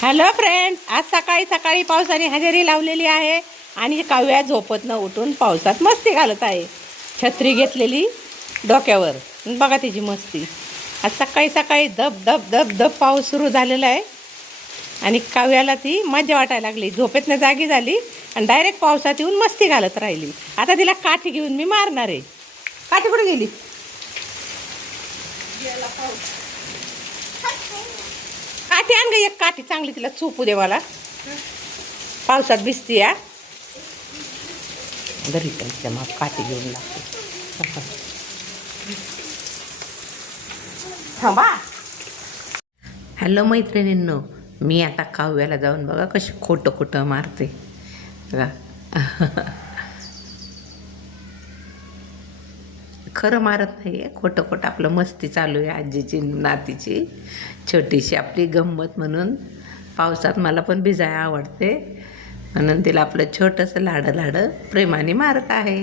Hello friends, आज सकाळी सकाळी पावसाने हजेरी लावलेली आहे आणि काव्या झोपतनं उठून पावसात मस्ती घालत आहे. छत्री घेतलेली डोक्यावर. बघा तिची मस्ती. आज सकाळी सकाळी धब धब धब धब पाऊस सुरू झालेला आहे आणि काव्याला ती मजा वाटायला लागली. झोपेतनं जागी झाली आणि डायरेक्ट पावसात येऊन मस्ती घालत राहिली. आता तिला काठी घेऊन मी मारणार आहे. काठी कुठे गेली? काठी आण ग, एक काठी चांगली तिला चोपू दे मला. पावसात भिजती या घरी त्यांच्या मग काठी घेऊन लागते. थांबा. हॅलो मैत्रिणींनो, मी आता काव्याला जाऊन बघा कशी खोटं खोटं मारते बघा. खरं मारत नाही आहे, खोटं खोटं आपलं मस्ती चालू आहे. आजीची नातीची छोटीशी आपली गंमत म्हणून. पावसात मला पण भिजायला आवडते म्हणून तिला आपलं छोटंसं लाडं लाडं प्रेमाने मारत आहे.